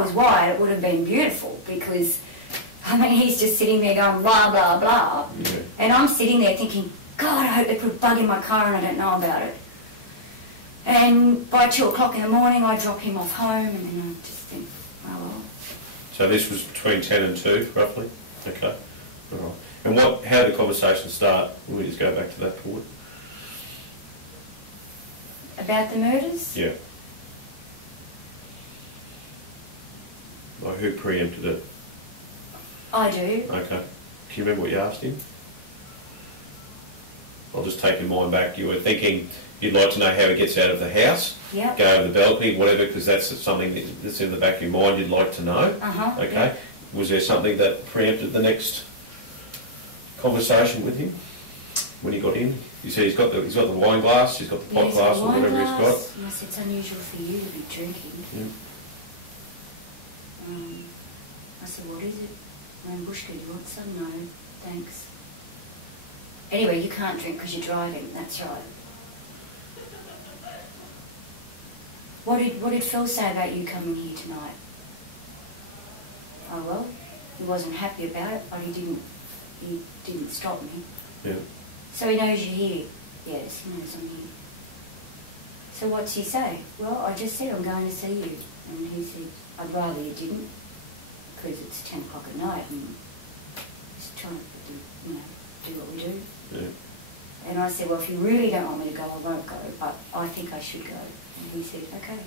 was white, it would have been beautiful, because, I mean, he's just sitting there going blah, blah, blah. Yeah. And I'm sitting there thinking, God, I hope they put a bug in my car and I don't know about it. And by 2 o'clock in the morning, I drop him off home, and then I just think, oh well. So this was between 10 and 2, roughly? Okay. All right. And how did the conversation start? We just go back to that point. About the murders? Yeah. Like who preempted it? I do. Okay. Can you remember what you asked him? I'll just take your mind back. You were thinking you'd like to know how he gets out of the house, yep. Go over the balcony, whatever, because that's something that's in the back of your mind you'd like to know. Uh-huh. Okay. Yep. Was there something that preempted the next conversation with him when he got in? You said he's got the wine glass, he's got the pot glass, or whatever he's got. Yes, it's unusual for you to be drinking. Yeah. I said, what is it? Bushka, do you want some? No, thanks. Anyway, you can't drink because you're driving, that's right. What did Phil say about you coming here tonight? Oh well, he wasn't happy about it, but he didn't stop me. Yeah. So he knows you're here. Yes, he knows I'm here. So what's he say? Well, I just said I'm going to see you. And he said, I'd rather you didn't, because it's 10 o'clock at night and just trying to do what we do. Yeah. And I said, well, if you really don't want me to go, I won't go, but I think I should go. And he said, okay.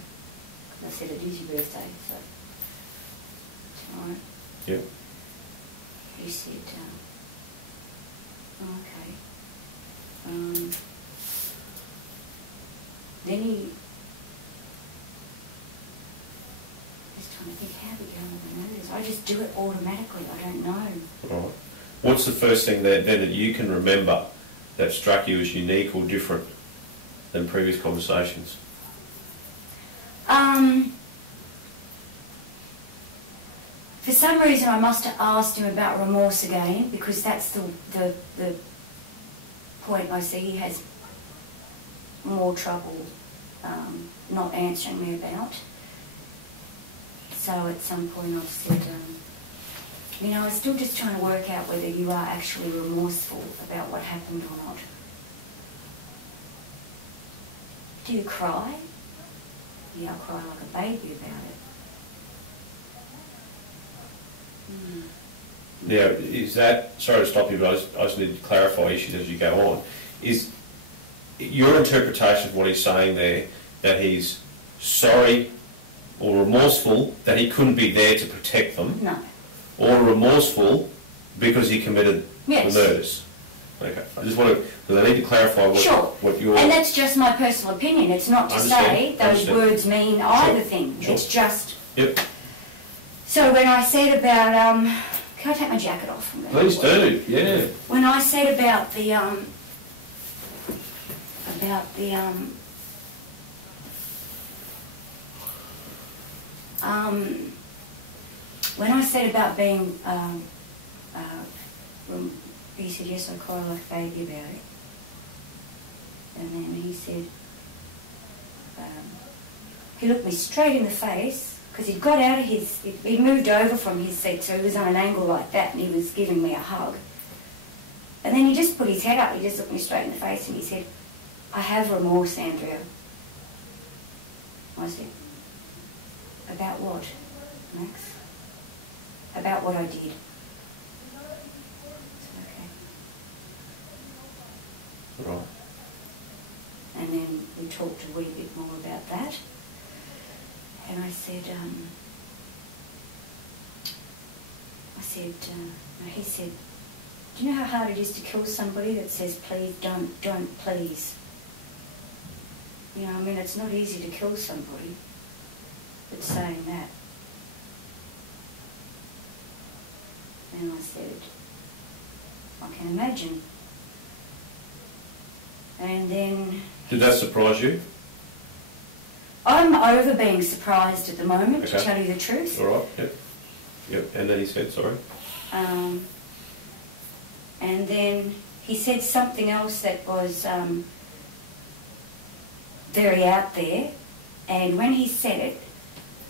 Because I said, it is your birthday, so tomorrow. Yeah. He said, okay. Then he, just trying to think how we go with the notice. I just do it automatically, I don't know. Right. What's the first thing that you can remember that struck you as unique or different than previous conversations? For some reason I must have asked him about remorse again, because that's the point I see he has more trouble not answering me about. So at some point I've said, I'm still just trying to work out whether you are actually remorseful about what happened or not. Do you cry? Yeah, I'll cry like a baby about it. Now, is that, sorry to stop you, but I just need to clarify issues as you go on. Is your interpretation of what he's saying there, that he's sorry or remorseful that he couldn't be there to protect them? No. Or remorseful because he committed yes. the murders? Okay. I just want to, because I need to clarify what your... And that's just my personal opinion. It's not to say those words mean either thing. Sure. It's just... Yep. So when I said about... can I take my jacket off? Please do, yeah. When I said about the when I said about being, he said, yes, I cry like a baby about it. And then he said, he looked me straight in the face, because he'd got out of he'd moved over from his seat, so he was on an angle like that, and he was giving me a hug. And then he just put his head up, he just looked me straight in the face, and he said, I have remorse, Andrea. I said, about what, Max? About what I did. I said, okay. Right. And then we talked a wee bit more about that. And I said, he said, do you know how hard it is to kill somebody that says, please, don't, please? You know, I mean, it's not easy to kill somebody that's saying that. And I said, I can imagine. And then... Did that surprise you? I'm over being surprised at the moment, okay. to tell you the truth. All right, yep. Yep, and then he said, sorry. And then he said something else that was very out there, and when he said it,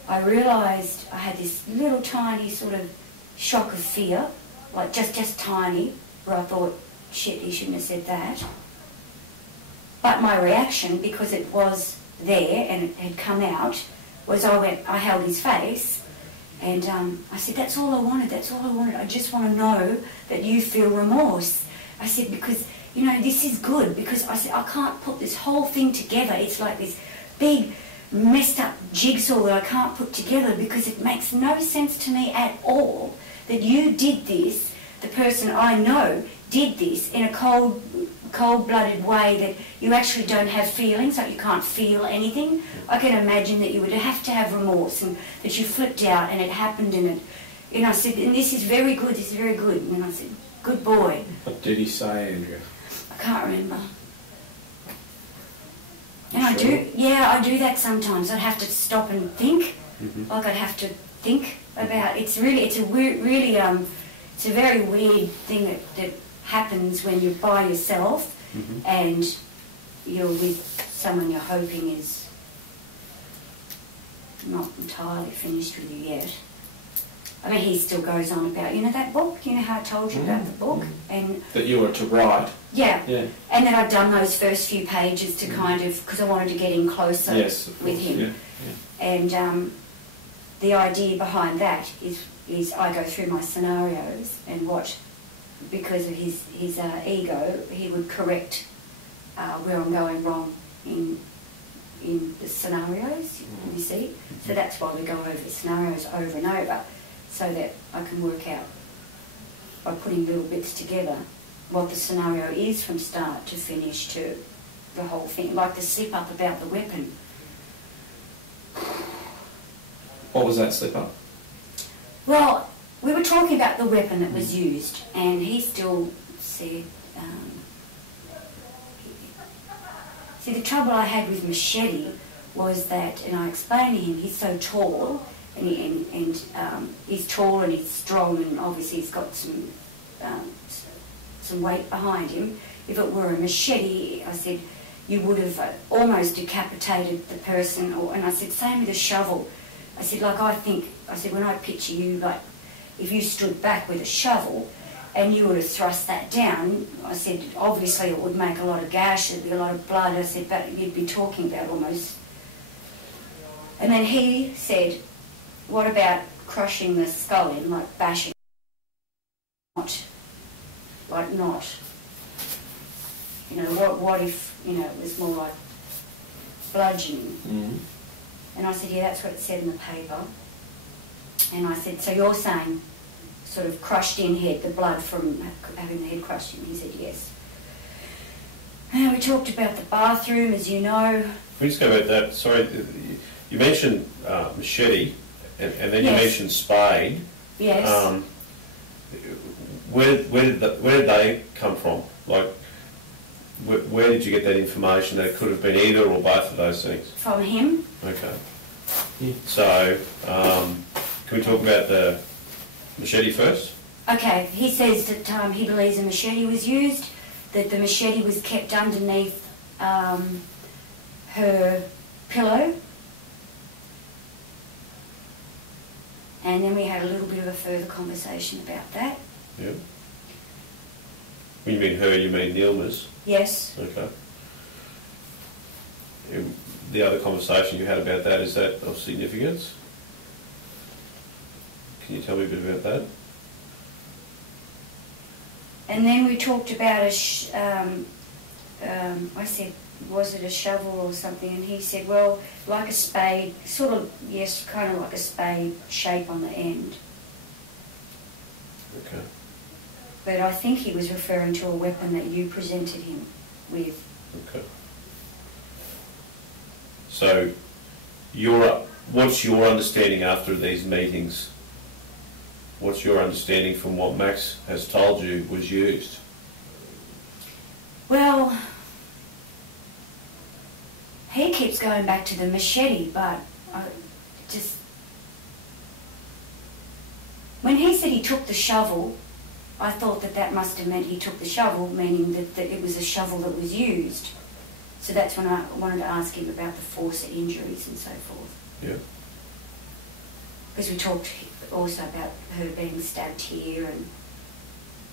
I realised I had this little tiny sort of shock of fear, like just tiny, where I thought, shit, he shouldn't have said that. But my reaction, because it was there and it had come out, was I held his face and I said, that's all I wanted, that's all I wanted. I just want to know that you feel remorse. I said, because, you know, this is good, because I said, I can't put this whole thing together. It's like this big, messed up jigsaw that I can't put together, because it makes no sense to me at all that you did this, the person I know did this in a cold-blooded way, that you actually don't have feelings, like you can't feel anything. I can imagine that you would have to have remorse, and that you flipped out and it happened, and I said, and this is very good, this is very good. And I said, good boy. What did he say, Andrea? I can't remember. And I do that sometimes. I'd have to stop and think. Like I'd have to think about, it's a very weird thing that happens when you're by yourself and you're with someone you're hoping is not entirely finished with you yet. I mean, he still goes on about, you know, that book, you know how I told you about the book? And that you were to write. Yeah. And that I'd done those first few pages to kind of, because I wanted to get in closer with him. And the idea behind that is I go through my scenarios and what, because of his ego, he would correct where I'm going wrong in the scenarios, you see. So that's why we go over the scenarios over and over, so that I can work out, by putting little bits together, what the scenario is from start to finish to the whole thing, like the slip-up about the weapon. What was that slip-up? Well, we were talking about the weapon that was used, and he still said, see, the trouble I had with Machete was that, and I explained to him, he's so tall, and he's tall and he's strong, and obviously he's got some weight behind him. If it were a machete, I said, you would have almost decapitated the person. And I said, same with a shovel. I said, like I said, when I picture you, like if you stood back with a shovel and you would have thrust that down, I said, obviously it would make a lot of gash, there'd be a lot of blood. I said, but you'd be talking about almost. And then he said, what about crushing the skull in, like bashing? Not. You know, what if, you know, it was more like bludgeoning? And I said, yeah, that's what it said in the paper. And I said, so you're saying sort of crushed in head, the blood from having the head crushed in? He said, yes. And we talked about the bathroom, as you know. Can we just go about that? Sorry, you mentioned machete, and then you mentioned spade. Yes. Where did they come from? Like, where did you get that information that it could have been either or both of those things? From him. Okay. So, can we talk about the machete first? Okay, he says that he believes a machete was used, that the machete was kept underneath her pillow. And then we had a little bit of a further conversation about that. Yeah. When you mean her, you mean the illness? Yes. Okay. The other conversation you had about that, is that of significance? Can you tell me a bit about that? And then we talked about I said, was it a shovel or something? And he said, well, like a spade, sort of, yes, kind of like a spade shape on the end. Okay. But I think he was referring to a weapon that you presented him with. Okay. So, what's your understanding after these meetings? What's your understanding from what Max has told you was used? Well, he keeps going back to the machete, but when he said he took the shovel, I thought that must have meant he took the shovel, meaning that it was a shovel that was used. So that's when I wanted to ask him about the force of injuries and so forth. Yeah. because we talked also about her being stabbed here and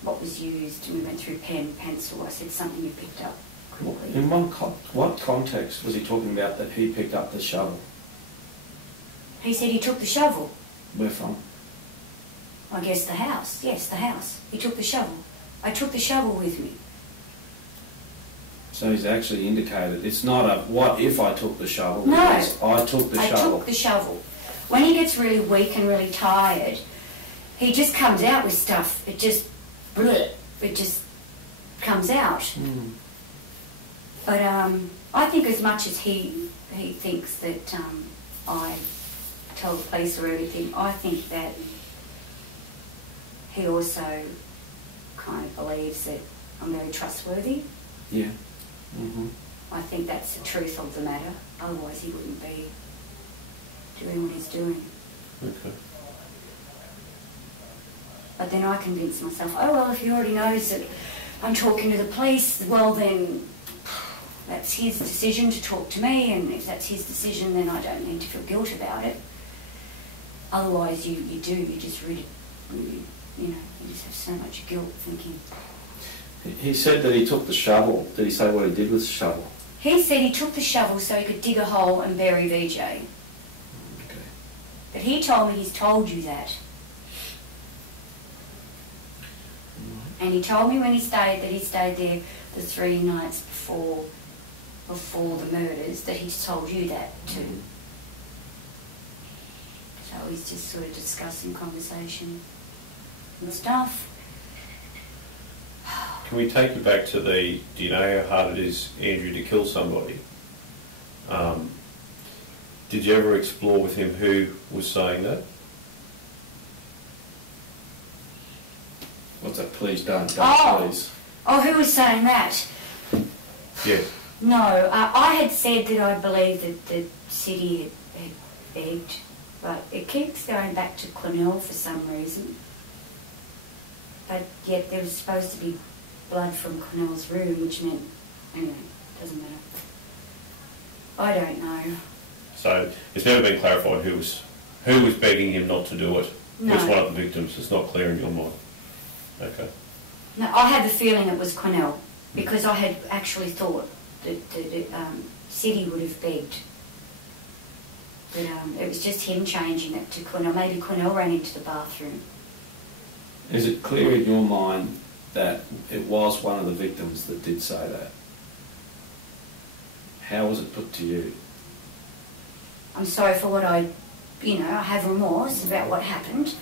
what was used, and we went through pen, pencil. I said something you picked up quickly. In what context was he talking about that he picked up the shovel? He said he took the shovel. Where from? I guess the house. Yes, the house. He took the shovel. I took the shovel with me. So he's actually indicated it's not a what if I took the shovel. No. It's I took the shovel. I took the shovel. When he gets really weak and really tired, he just comes out with stuff. It just comes out. Mm. But I think as much as he thinks that I tell the police or everything, I think that he also kind of believes that I'm very trustworthy. Yeah. Mm-hmm. I think that's the truth of the matter. Otherwise he wouldn't be doing what he's doing. Okay. But then I convince myself, oh well, if he already knows that I'm talking to the police, well then that's his decision to talk to me, and if that's his decision then I don't need to feel guilt about it. Otherwise you just really, you just have so much guilt thinking. He said that he took the shovel. Did he say what he did with the shovel? He said he took the shovel so he could dig a hole and bury VJ. Okay. But he told me he's told you that. And he told me when he stayed that he stayed there the 3 nights before the murders, that he's told you that too. So he's just sort of discussing conversation and stuff. Can we take you back to do you know how hard it is, Andrew, to kill somebody? Did you ever explore with him who was saying that? What's that? Please don't please. Oh, who was saying that? Yes. No, I had said that I believed that the city had begged, but it keeps going back to Cornell for some reason. But yet there was supposed to be blood from Cornell's room, which meant, anyway, doesn't matter. I don't know. So it's never been clarified who was begging him not to do it. No. Which one of the victims? It's not clear in your mind. Okay. No, I had the feeling it was Cornell, because I had actually thought that the city would have begged. But it was just him changing it to Cornell. Maybe Cornell ran into the bathroom. Is it clear in your mind that it was one of the victims that did say that? How was it put to you? I'm sorry for what I have remorse about what happened,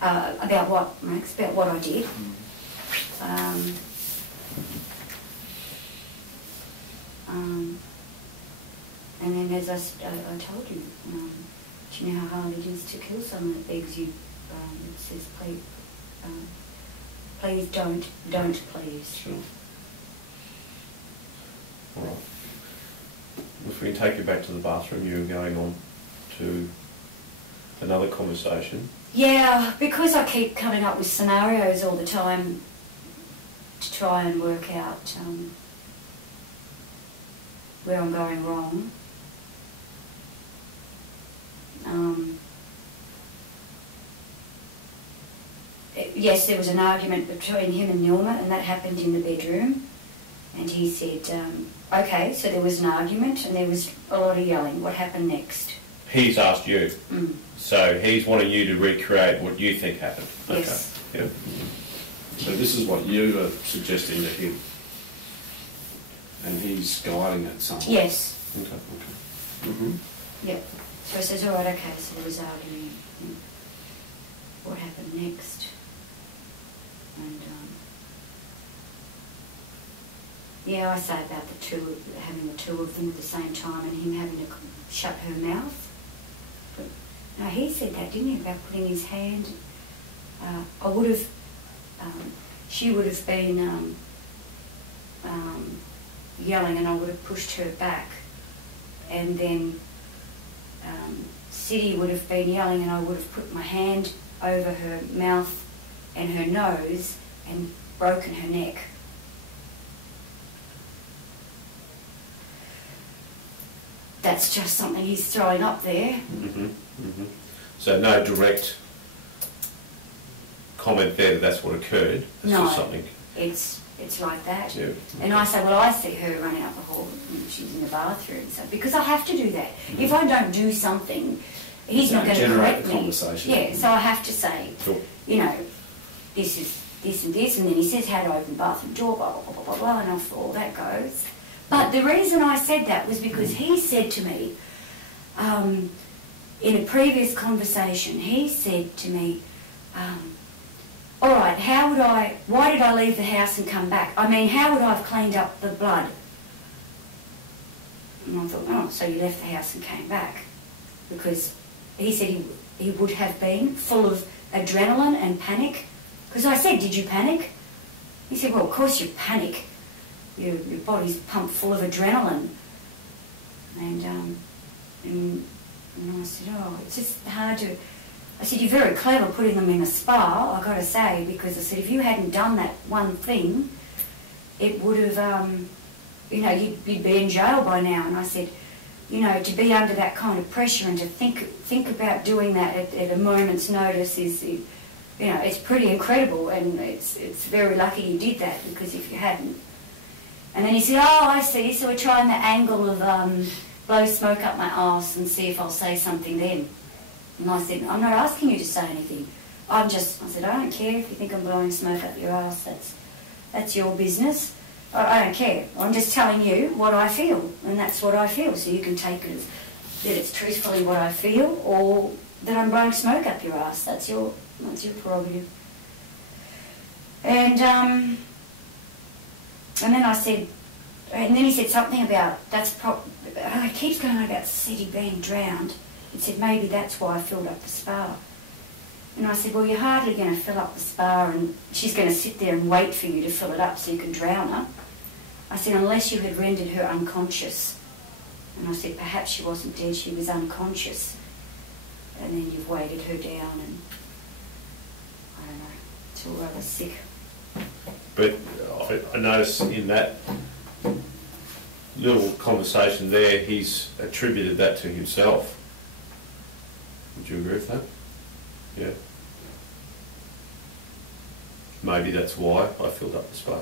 about what I did. And then as I told you, do you know how hard it is to kill someone that begs you, it says, please don't please. Sure. All right. If we can take you back to the bathroom, you were going on to another conversation. Yeah, because I keep coming up with scenarios all the time to try and work out where I'm going wrong. Yes, there was an argument between him and Nilma, and that happened in the bedroom. And he said, okay, so there was an argument and there was a lot of yelling. What happened next? He's asked you. Mm. So he's wanting you to recreate what you think happened. Yes. Okay. Yep. So this is what you are suggesting to him, and he's guiding it somewhat. Yes. Okay. Mm-hmm. Yep. So he says, all right, okay, so there was arguing. What happened next? And yeah, I say about having the two of them at the same time and him having to shut her mouth. But no, he said that, didn't he, about putting his hand. I would have, she would have been yelling and I would have pushed her back, and then City would have been yelling and I would have put my hand over her mouth and her nose and broken her neck. That's just something he's throwing up there. Mm-hmm. Mm-hmm. So no direct comment there that that's what occurred. It's No. just something. It's like that. Yeah. And I say, well, I see her running up the hall and she's in the bathroom. So because I have to do that. If I don't do something, he's not going to correct me. Conversation. Yeah, so I have to say, Sure. you know, this is this and this, and then he says how to open the bathroom door, blah, blah, blah, blah, blah, blah, and off all that goes. But the reason I said that was because he said to me, in a previous conversation, he said to me, all right, why did I leave the house and come back? I mean, how would I have cleaned up the blood? And I thought, oh, so you left the house and came back. Because he said he would have been full of adrenaline and panic. Because I said, did you panic? He said, well, of course you panic. Your body's pumped full of adrenaline. And I said, oh, it's just hard to... I said, you're very clever putting them in a spa, I've got to say, because I said, if you hadn't done that one thing, it would have, you know, you'd be in jail by now. And I said, you know, to be under that kind of pressure and to think about doing that at a moment's notice is, you know, it's pretty incredible, and it's very lucky you did that, because if you hadn't... And then he said, oh, I see, so we're trying the angle of blow smoke up my arse and see if I'll say something then. And I said, I'm not asking you to say anything. I said, I don't care if you think I'm blowing smoke up your arse, that's your business. I don't care. I'm just telling you what I feel, and that's what I feel, so you can take it as that it's truthfully what I feel, or that I'm blowing smoke up your arse. That's your prerogative. And then I said, and then he said something about, it keeps going on about City being drowned. He said, maybe that's why I filled up the spa. And I said, well, you're hardly going to fill up the spa and she's going to sit there and wait for you to fill it up so you can drown her. I said, unless you had rendered her unconscious. And I said, perhaps she wasn't dead, she was unconscious. And then you've weighted her down and, I don't know, till I was sick. But I noticed in that little conversation there, he's attributed that to himself. Would you agree with that? Yeah. Maybe that's why I filled up the spa.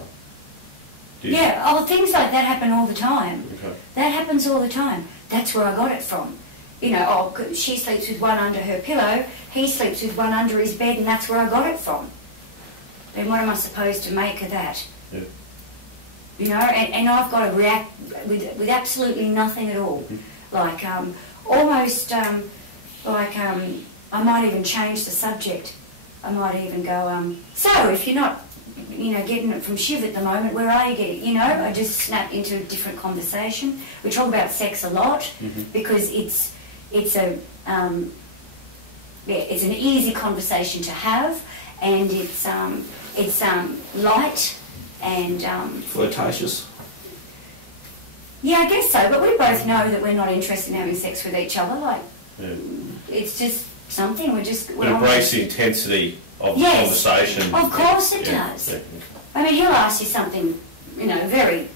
Yeah, things like that happen all the time. Okay. That happens all the time. That's where I got it from. You know, she sleeps with one under her pillow, he sleeps with one under his bed, and that's where I got it from. Then what am I supposed to make of that? Yeah. You know, and I've got to react with absolutely nothing at all. Mm-hmm. Like, almost, I might even change the subject. I might even go, so if you're not, you know, getting it from Shiv at the moment, where are you getting, you know? I just snap into a different conversation. We talk about sex a lot, mm-hmm. because it's an easy conversation to have, and it's light and flirtatious. Yeah, I guess so. But we both know that we're not interested in having sex with each other. Like, yeah. It's just something But it breaks the intensity of the conversation. Of course it does. Yeah. I mean, he'll ask you something, you know, very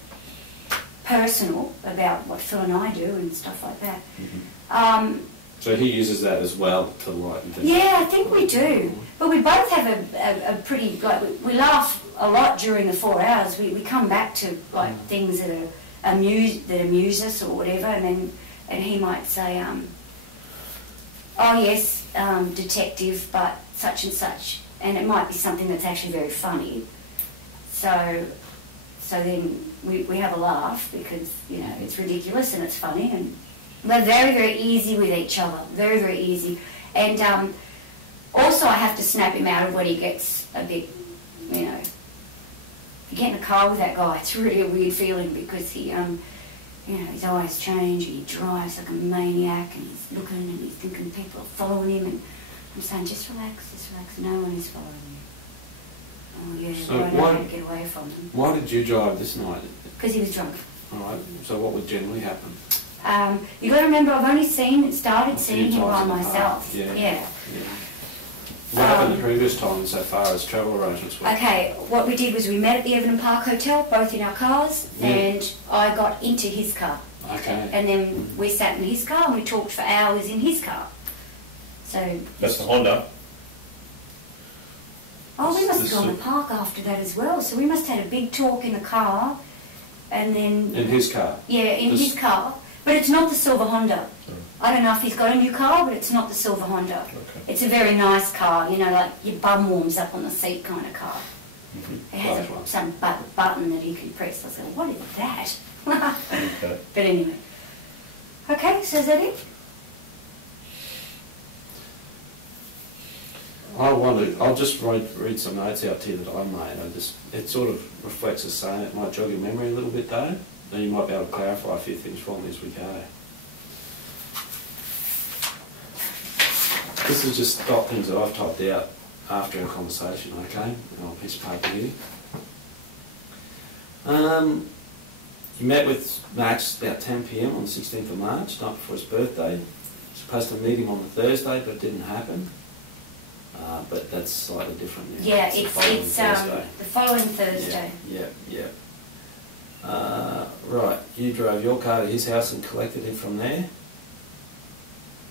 personal about what Phil and I do and stuff like that. Mm-hmm. So he uses that as well to lighten things. Yeah, I think we do. But we both have a pretty, like, we laugh a lot during the 4 hours. We come back to, like, things that amuse us or whatever, and he might say, oh yes, detective, but such and such. And it might be something that's actually very funny. So then we have a laugh because, you know, it's ridiculous and it's funny, and we're very, very easy with each other. Very, very easy. And also I have to snap him out of when he gets a bit, you know, if you get in a car with that guy, it's really a weird feeling because he, you know, his eyes change and he drives like a maniac and he's looking and he's thinking people are following him, and I'm saying, just relax, no one is following you. Oh yeah, So but I know how to get away from them. Why did you drive this night? Because he was drunk. Alright, so what would generally happen? You got to remember, I've only started seeing him by myself. Yeah. What happened the previous time so far as travel arrangements were? Okay, what we did was we met at the Everton Park Hotel, both in our cars, and I got into his car. Okay. And then we sat in his car and we talked for hours in his car. So That's the Honda. oh, we must This have gone to is- the park after that as well. So we must have had a big talk in the car, and then In his car. yeah, in This- his car. But it's not the silver Honda. Oh. I don't know if he's got a new car, but it's not the silver Honda. Okay. It's a very nice car, you know, like your bum warms up on the seat kind of car. Mhm. It has Nice one. some button that you can press. I said, what is that? Okay. But anyway. Okay, so is that it? I'll just read some notes out to you that I made. It sort of reflects the same. It might jog your memory a little bit though. Then you might be able to clarify a few things for me as we go. This is just dot things that I've typed out after our conversation, okay? On a piece of paper here. You met with Max about 10 p.m. on the 16th of March, night before his birthday. You're supposed to meet him on the Thursday, but it didn't happen. But that's slightly different now. Yeah, the it's following Thursday. the following Thursday. Yeah. Right, you drove your car to his house and collected him from there.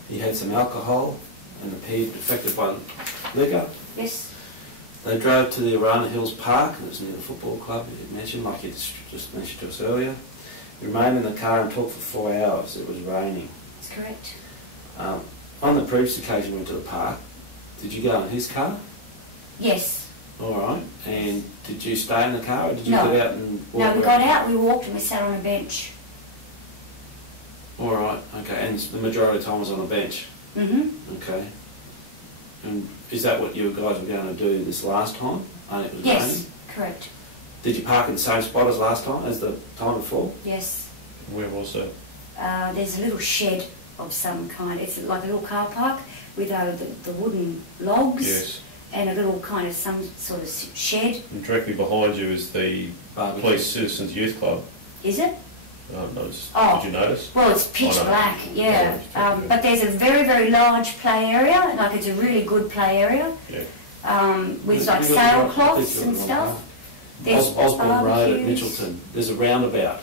He had some alcohol and appeared affected by liquor. Yes. They drove to the Arana Hills Park, and it was near the football club you mentioned, like you just mentioned to us earlier. You remained in the car and talked for 4 hours. It was raining. That's correct. On the previous occasion you went to the park, did you go in his car? Yes. All right. And did you stay in the car, or did you No. get out and walk No, we around? got out, we walked, and we sat on a bench. All right. Okay. And the majority of the time was on a bench. Mm-hmm. Okay. And is that what you guys were going to do this last time? Only it was Yes, raining? correct. Did you park in the same spot as last time, as the time before? Yes. Where was that? There's a little shed of some kind. It's like a little car park with the wooden logs Yes. and a little kind of some sort of shed. And directly behind you is the Barbecue. Police Citizens Youth Club. Is it? Notice. Oh. Did you notice? Well, it's pitch Oh, no. black, yeah. Yeah. But there's a very, very large play area, like it's a really good play area, Yeah. with You like got the sailcloths right- I think and you're stuff. right. There's Osborne Road at barbecues. Mitchelton. There's a roundabout.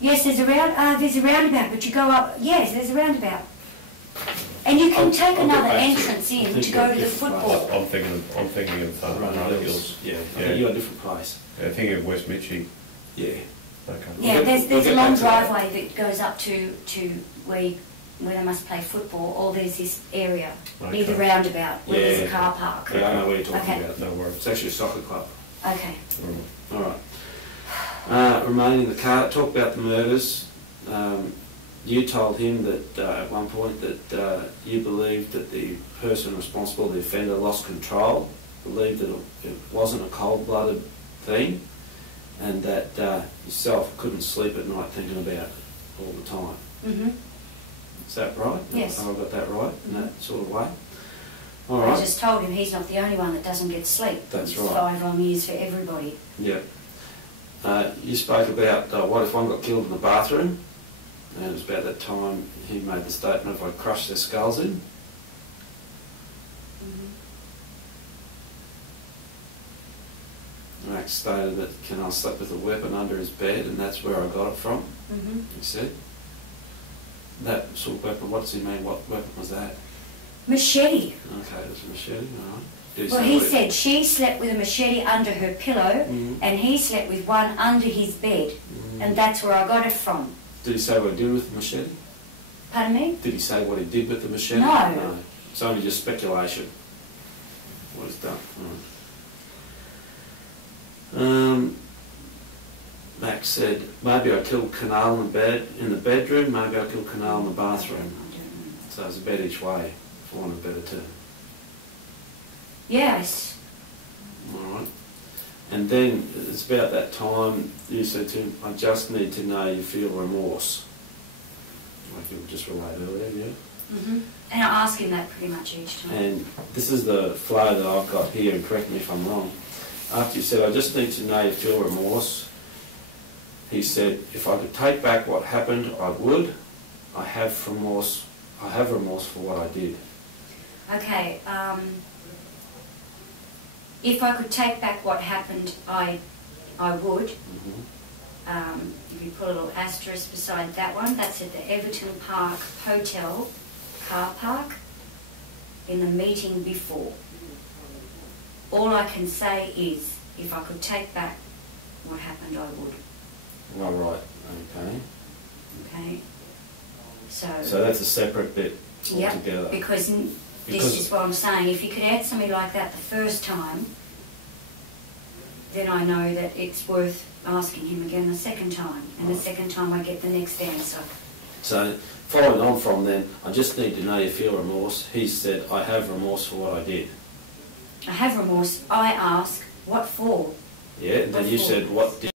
Yes, there's a roundabout, but you go up. Yes, there's a roundabout, and you can take I'll another get back to it. entrance I in think to go you're to the different football. I'm thinking of Running Hills. Yeah. I Yeah. think you're a different place. Yeah, thinking of West Mitchie. Yeah. Okay. Yeah, We'll there's get a long back to that. driveway that goes up to where they must play football, or there's this area near the Okay. roundabout where there's a Yeah. car park. Yeah, I know what you're talking Okay. about. No worries. It's actually a soccer club. Okay. All right. Remaining in the car, talk about the murders. You told him that at one point that you believed that the person responsible, the offender, lost control, believed that it wasn't a cold-blooded thing, and that yourself couldn't sleep at night thinking about it all the time. Mhm. Is that right? Yes. Have I got that right in Mhm. that sort of way? All I right. just told him he's not the only one that doesn't get sleep. That's It's right. 5 long years for everybody. Yeah. You spoke about what if one got killed in the bathroom, and it was about that time he made the statement, if I crushed their skulls in. Max stated that Canal slept with a weapon under his bed, and that's where I got it from, Mhm. he said. That sort of weapon, what does he mean? What weapon was that? Machete. Okay, it was a machete, all right. Did Well, say he what it- said she slept with a machete under her pillow, Mhm. and he slept with one under his bed, Mhm. and that's where I got it from. Did he say what he did with the machete? Pardon me? Did he say what he did with the machete? No. It's only just speculation. What he's done. Max said, maybe I killed Canal in the bedroom, maybe I killed Canal in the bathroom. So it's a bed each way, for want of a better term. Yes. Alright. And then it's about that time you said to him, I just need to know you feel remorse. Like you just relayed earlier, yeah? Mhm. And I ask him that pretty much each time. And this is the flow that I've got here, and correct me if I'm wrong. After you said, I just need to know you feel remorse, he said, if I could take back what happened, I would. I have remorse for what I did. Okay, if I could take back what happened, I would. Mm-hmm. If you put a little asterisk beside that one, that's at the Everton Park Hotel car park. in the meeting before. All I can say is, if I could take back what happened, I would. Oh, right. Okay. Okay? So that's a separate bit altogether. Yep, because this is what I'm saying. If you could answer me like that the first time, then I know that it's worth asking him again the second time. And the second time I get the next answer. So, following on from then, I just need to know you feel remorse. He said, I have remorse for what I did. I have remorse. I ask, what for? Yeah, and then you said, what did